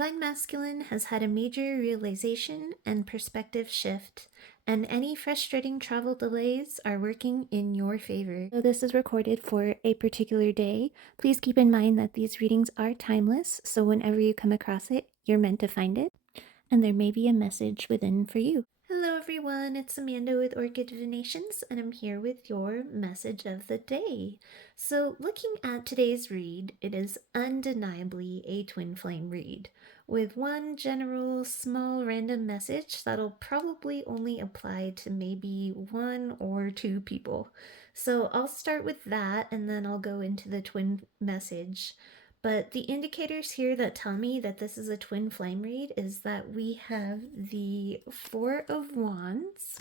Divine Masculine has had a major realization and perspective shift, and any frustrating travel delays are working in your favor. Though this is recorded for a particular day, please keep in mind that these readings are timeless, so whenever you come across it, you're meant to find it, and there may be a message within for you. Hello everyone, it's Amanda with Orchid Divinations, and I'm here with your message of the day. So looking at today's read, it is undeniably a twin flame read, with one general small random message that'll probably only apply to maybe one or two people. So I'll start with that and then I'll go into the twin message. But the indicators here that tell me that this is a twin flame read is that we have the Four of Wands.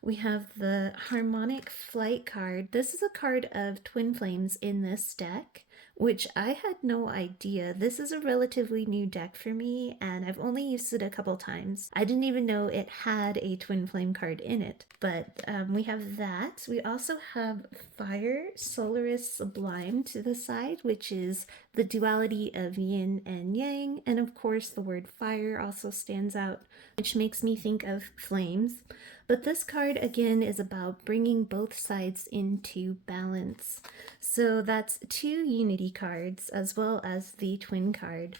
We have the Harmonic Flight card. This is a card of twin flames in this deck, which I had no idea. This is a relatively new deck for me, and I've only used it a couple times. I didn't even know it had a twin flame card in it, but we have that. We also have Fire, Solaris Sublime to the side, which is the duality of yin and yang, and of course the word fire also stands out, which makes me think of flames. But this card again is about bringing both sides into balance. So that's two unity cards as well as the twin card.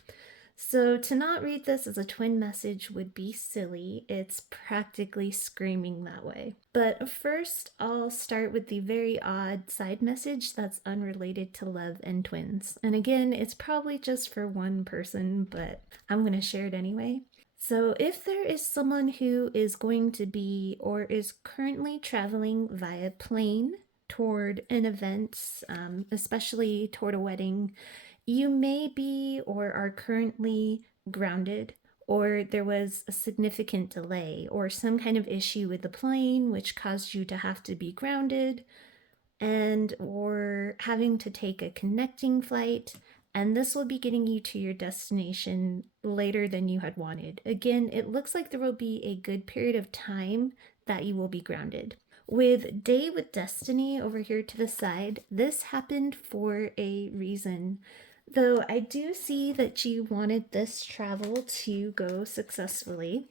So to not read this as a twin message would be silly. It's practically screaming that way. But first, I'll start with the very odd side message that's unrelated to love and twins. And again, it's probably just for one person, but I'm going to share it anyway. So if there is someone who is going to be or is currently traveling via plane toward an event, especially toward a wedding, you may be or are currently grounded, or there was a significant delay or some kind of issue with the plane which caused you to have to be grounded, and or having to take a connecting flight, and this will be getting you to your destination later than you had wanted. Again, it looks like there will be a good period of time that you will be grounded. With Day with Destiny over here to the side, this happened for a reason. Though I do see that you wanted this travel to go successfully,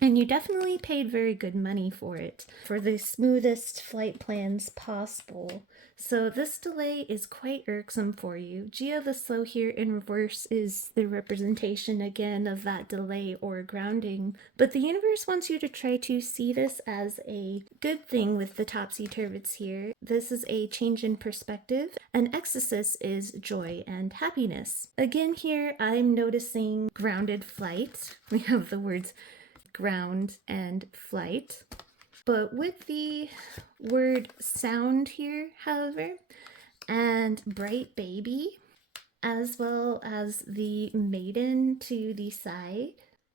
and you definitely paid very good money for it, for the smoothest flight plans possible. So this delay is quite irksome for you. Geo the Slow here in reverse is the representation again of that delay or grounding. But the universe wants you to try to see this as a good thing with the topsy-turvets here. This is a change in perspective, and exesis is joy and happiness. Again here, I'm noticing grounded flight. We have the words ground and flight. But with the word sound here, however, and bright baby, as well as the maiden to the side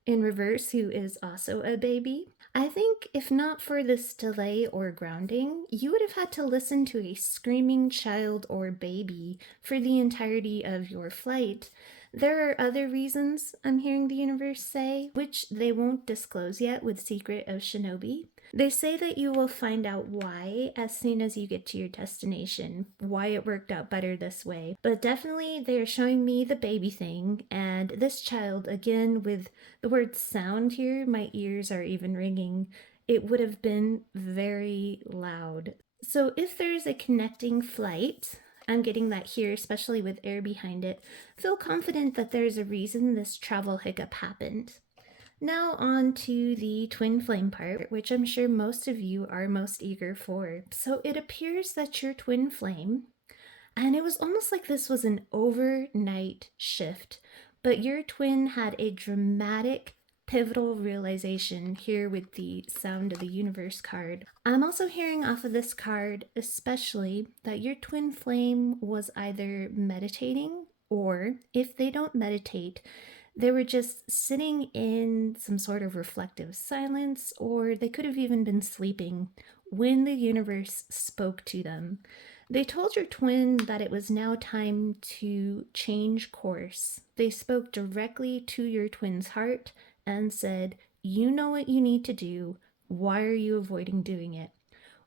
in reverse, who is also a baby, I think if not for this delay or grounding, you would have had to listen to a screaming child or baby for the entirety of your flight. There are other reasons, I'm hearing the universe say, which they won't disclose yet with Secret of Shinobi. They say that you will find out why as soon as you get to your destination, why it worked out better this way. But definitely they are showing me the baby thing, and this child, again with the word sound here, my ears are even ringing. It would have been very loud. So if there's a connecting flight, I'm getting that here, especially with air behind it, feel confident that there's a reason this travel hiccup happened. Now on to the twin flame part, which I'm sure most of you are most eager for. So it appears that your twin flame, and it was almost like this was an overnight shift, but your twin had a dramatic pivotal realization here with the Sound of the Universe card. I'm also hearing off of this card especially that your twin flame was either meditating, or if they don't meditate, they were just sitting in some sort of reflective silence, or they could have even been sleeping when the universe spoke to them. They told your twin that it was now time to change course. They spoke directly to your twin's heart and said, "You know what you need to do. Why are you avoiding doing it?"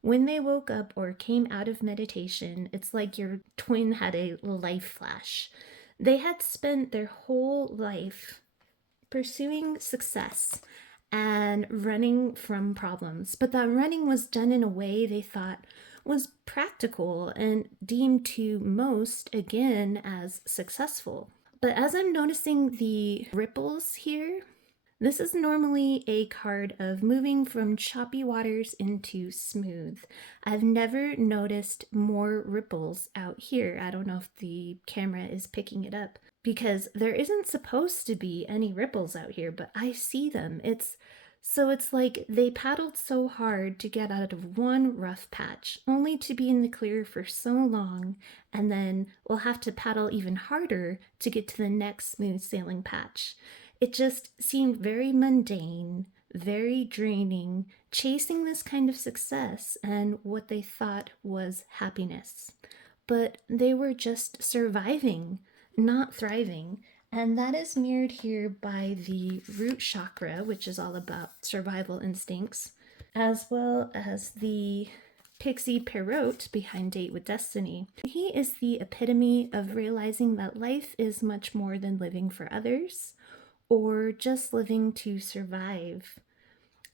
When they woke up or came out of meditation, it's like your twin had a life flash. They had spent their whole life pursuing success and running from problems. But that running was done in a way they thought was practical and deemed to most, again, as successful. But as I'm noticing the ripples here, this is normally a card of moving from choppy waters into smooth. I've never noticed more ripples out here. I don't know if the camera is picking it up because there isn't supposed to be any ripples out here, but I see them. It's like they paddled so hard to get out of one rough patch, only to be in the clear for so long, and then we'll have to paddle even harder to get to the next smooth sailing patch. It just seemed very mundane, very draining, chasing this kind of success and what they thought was happiness. But they were just surviving, not thriving. And that is mirrored here by the root chakra, which is all about survival instincts, as well as the Pixie Perrotte behind Date with Destiny. He is the epitome of realizing that life is much more than living for others or just living to survive.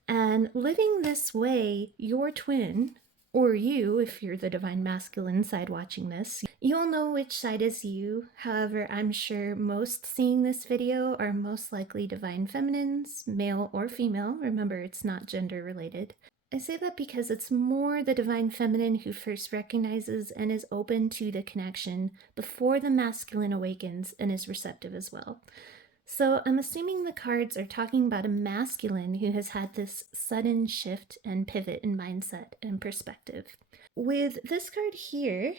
And living this way, your twin, or you, if you're the divine masculine side watching this, you'll know which side is you. However, I'm sure most seeing this video are most likely divine feminines, male or female. Remember, it's not gender related. I say that because it's more the divine feminine who first recognizes and is open to the connection before the masculine awakens and is receptive as well. So I'm assuming the cards are talking about a masculine who has had this sudden shift and pivot in mindset and perspective. With this card here,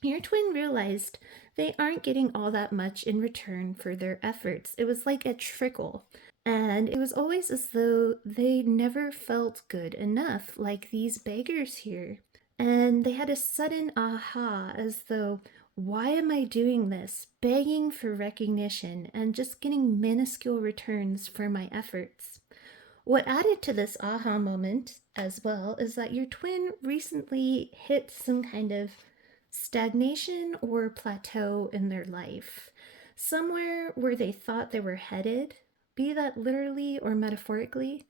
your twin realized they aren't getting all that much in return for their efforts. It was like a trickle. And it was always as though they never felt good enough, like these beggars here. And they had a sudden aha, as though, why am I doing this? Begging for recognition and just getting minuscule returns for my efforts. What added to this aha moment as well is that your twin recently hit some kind of stagnation or plateau in their life. Somewhere where they thought they were headed, be that literally or metaphorically,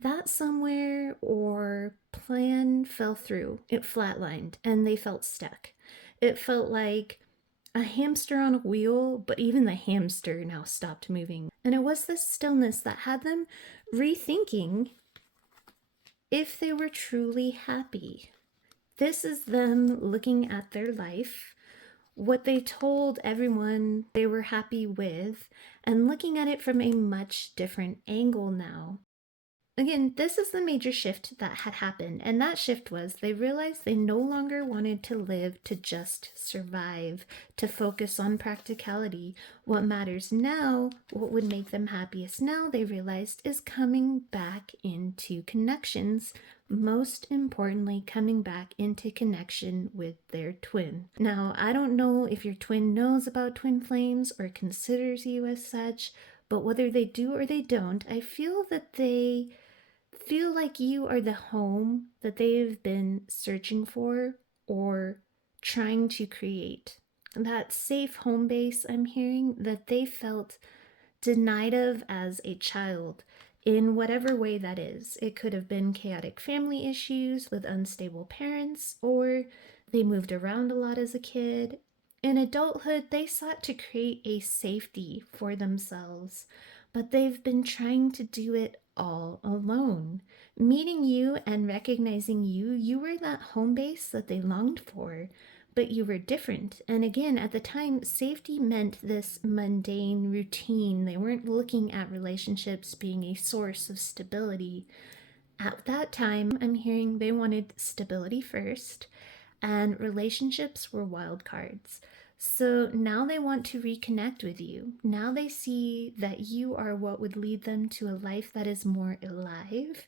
that somewhere or plan fell through. It flatlined and they felt stuck. It felt like a hamster on a wheel, but even the hamster now stopped moving. And it was this stillness that had them rethinking if they were truly happy. This is them looking at their life, what they told everyone they were happy with, and looking at it from a much different angle now. Again, this is the major shift that had happened, and that shift was they realized they no longer wanted to live to just survive, to focus on practicality. What matters now, what would make them happiest now, they realized, is coming back into connections. Most importantly, coming back into connection with their twin. Now, I don't know if your twin knows about twin flames or considers you as such, but whether they do or they don't, I feel that they feel like you are the home that they've been searching for or trying to create. That safe home base I'm hearing that they felt denied of as a child in whatever way that is. It could have been chaotic family issues with unstable parents, or they moved around a lot as a kid. In adulthood, they sought to create a safety for themselves, but they've been trying to do it all alone. Meeting you and recognizing you were that home base that they longed for, but you were different. And again, at the time, safety meant this mundane routine. They weren't looking at relationships being a source of stability. At that time, I'm hearing they wanted stability first, and relationships were wild cards. So now they want to reconnect with you. Now they see that you are what would lead them to a life that is more alive.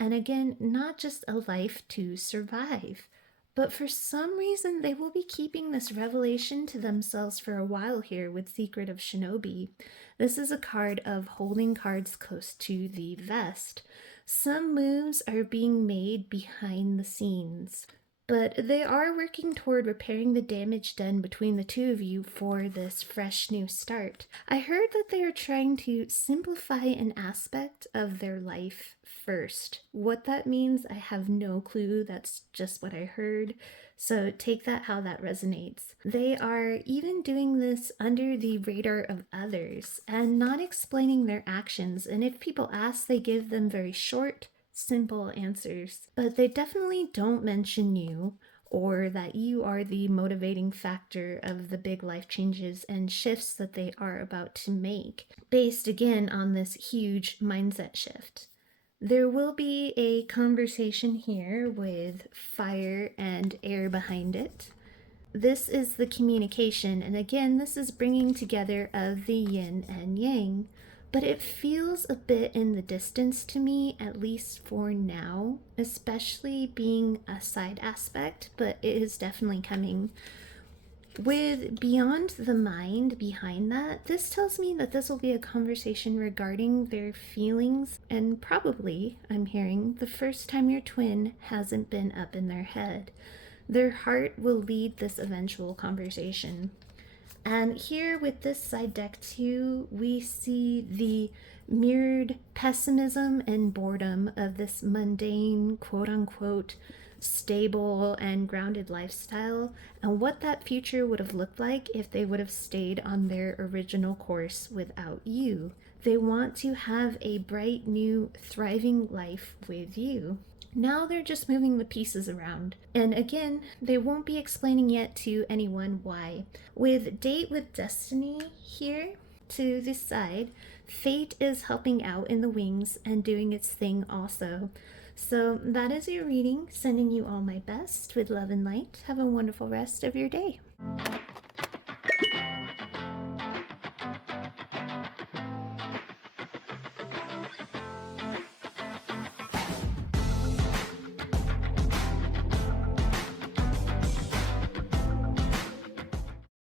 And again, not just a life to survive. But for some reason, they will be keeping this revelation to themselves for a while here with Secret of Shinobi. This is a card of holding cards close to the vest. Some moves are being made behind the scenes. But they are working toward repairing the damage done between the two of you for this fresh new start. I heard that they are trying to simplify an aspect of their life first. What that means, I have no clue. That's just what I heard. So take that how that resonates. They are even doing this under the radar of others and not explaining their actions. And if people ask, they give them very short, simple answers. But they definitely don't mention you or that you are the motivating factor of the big life changes and shifts that they are about to make, based again on this huge mindset shift. There will be a conversation here with fire and air behind it. This is the communication, and again, this is bringing together of the yin and yang, but it feels a bit in the distance to me, at least for now, especially being a side aspect, but it is definitely coming. With beyond the mind behind that, this tells me that this will be a conversation regarding their feelings and probably, I'm hearing, the first time your twin hasn't been up in their head. Their heart will lead this eventual conversation. And here with this side deck too, we see the mirrored pessimism and boredom of this mundane, quote unquote, stable and grounded lifestyle, and what that future would have looked like if they would have stayed on their original course without you. They want to have a bright, new, thriving life with you. Now they're just moving the pieces around. And again, they won't be explaining yet to anyone why. With Date with Destiny here to this side, fate is helping out in the wings and doing its thing also. So that is your reading. Sending you all my best with love and light. Have a wonderful rest of your day.